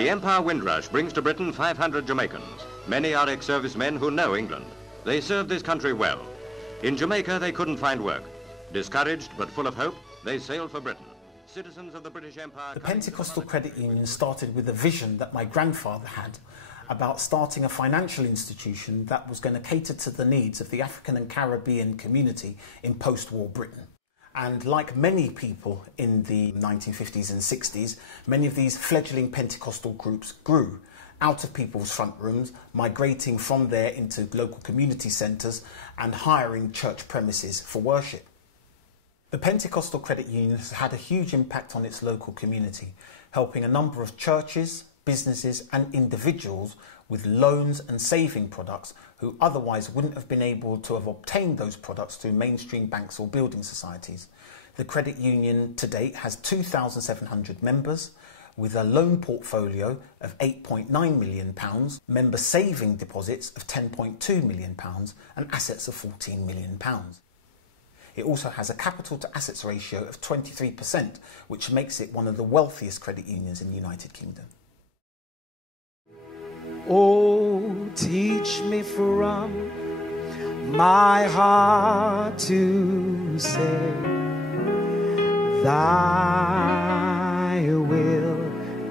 The Empire Windrush brings to Britain 500 Jamaicans. Many are ex-servicemen who know England. They served this country well. In Jamaica, they couldn't find work. Discouraged but full of hope, they sailed for Britain. Citizens of the British Empire... The Pentecostal Credit Union started with a vision that my grandfather had about starting a financial institution that was going to cater to the needs of the African and Caribbean community in post-war Britain. And like many people in the 1950s and 60s, many of these fledgling Pentecostal groups grew out of people's front rooms, migrating from there into local community centres and hiring church premises for worship. The Pentecostal Credit Union has had a huge impact on its local community, helping a number of churches, businesses and individuals with loans and saving products who otherwise wouldn't have been able to have obtained those products through mainstream banks or building societies. The credit union to date has 2,700 members with a loan portfolio of £8.9 million, member saving deposits of £10.2 million and assets of £14 million. It also has a capital to assets ratio of 23%, which makes it one of the wealthiest credit unions in the United Kingdom. Oh, teach me from my heart to say, thy will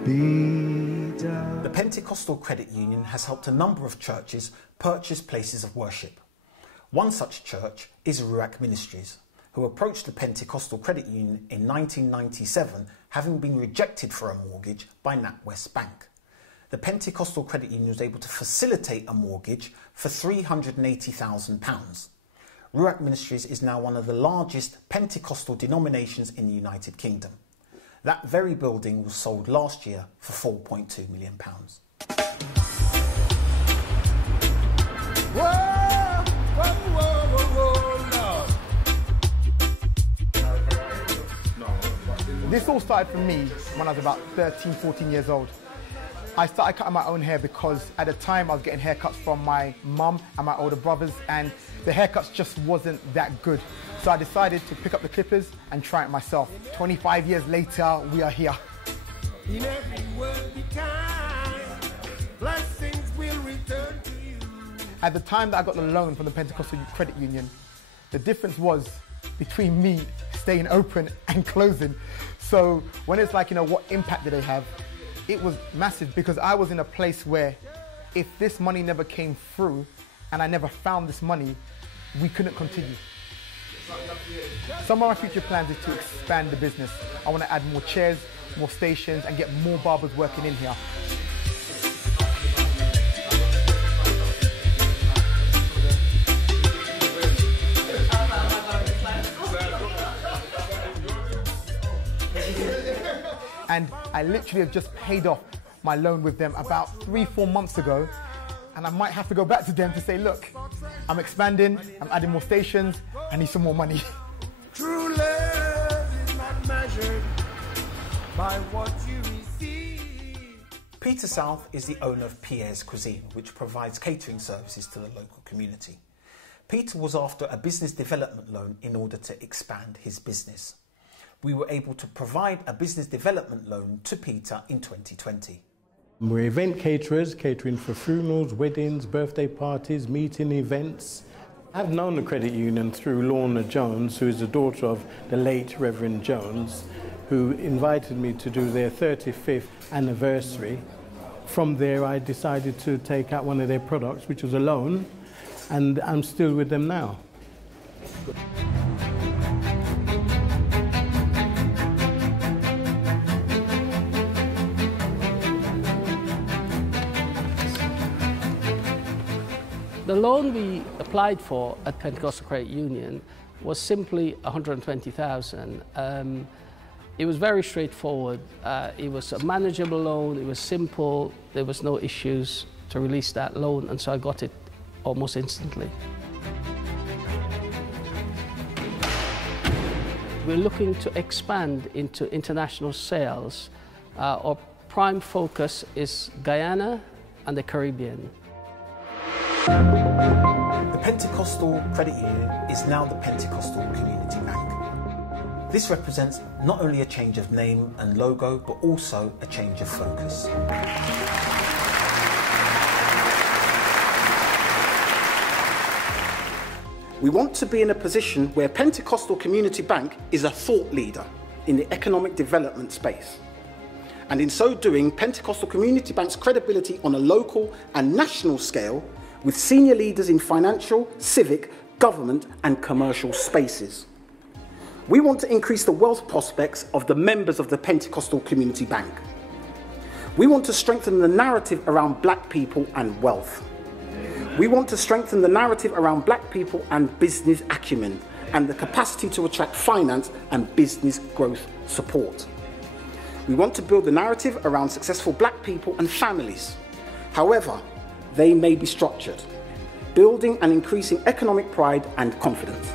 be done. The Pentecostal Credit Union has helped a number of churches purchase places of worship. One such church is Ruach Ministries, who approached the Pentecostal Credit Union in 1997, having been rejected for a mortgage by NatWest Bank. The Pentecostal Credit Union was able to facilitate a mortgage for £380,000. Ruach Ministries is now one of the largest Pentecostal denominations in the United Kingdom. That very building was sold last year for £4.2 million. Whoa, whoa, whoa, whoa, Lord. This all started for me when I was about 13, 14 years old. I started cutting my own hair because at the time I was getting haircuts from my mum and my older brothers, and the haircuts just wasn't that good. So I decided to pick up the clippers and try it myself. 25 years later, we are here. In every word be kind, blessings will return to you. At the time that I got the loan from the Pentecostal Credit Union, the difference was between me staying open and closing. So when it's like, what impact do they have? It was massive because I was in a place where if this money never came through and I never found this money, we couldn't continue. Some of my future plans is to expand the business. I want to add more chairs, more stations and get more barbers working in here. And I literally have just paid off my loan with them about 3-4 months ago. And I might have to go back to them to say, look, I'm expanding, I'm adding more stations, I need some more money. True love is not measured by what you receive. Peter South is the owner of Pierre's Cuisine, which provides catering services to the local community. Peter was after a business development loan in order to expand his business. We were able to provide a business development loan to Peter in 2020. We're event caterers, catering for funerals, weddings, birthday parties, meeting events. I've known the credit union through Lorna Jones, who is the daughter of the late Reverend Jones, who invited me to do their 35th anniversary. From there, I decided to take out one of their products, which was a loan, and I'm still with them now. The loan we applied for at Pentecostal Credit Union was simply $120,000. It was very straightforward. It was a manageable loan, it was simple, there was no issues to release that loan, and so I got it almost instantly. We're looking to expand into international sales. Our prime focus is Guyana and the Caribbean. The Pentecostal Credit Union is now the Pentecostal Community Bank. This represents not only a change of name and logo, but also a change of focus. We want to be in a position where Pentecostal Community Bank is a thought leader in the economic development space. And in so doing, Pentecostal Community Bank's credibility on a local and national scale with senior leaders in financial, civic, government and commercial spaces. We want to increase the wealth prospects of the members of the Pentecostal Community Bank. We want to strengthen the narrative around black people and wealth. We want to strengthen the narrative around black people and business acumen and the capacity to attract finance and business growth support. We want to build the narrative around successful black people and families. However, they may be structured, building and increasing economic pride and confidence.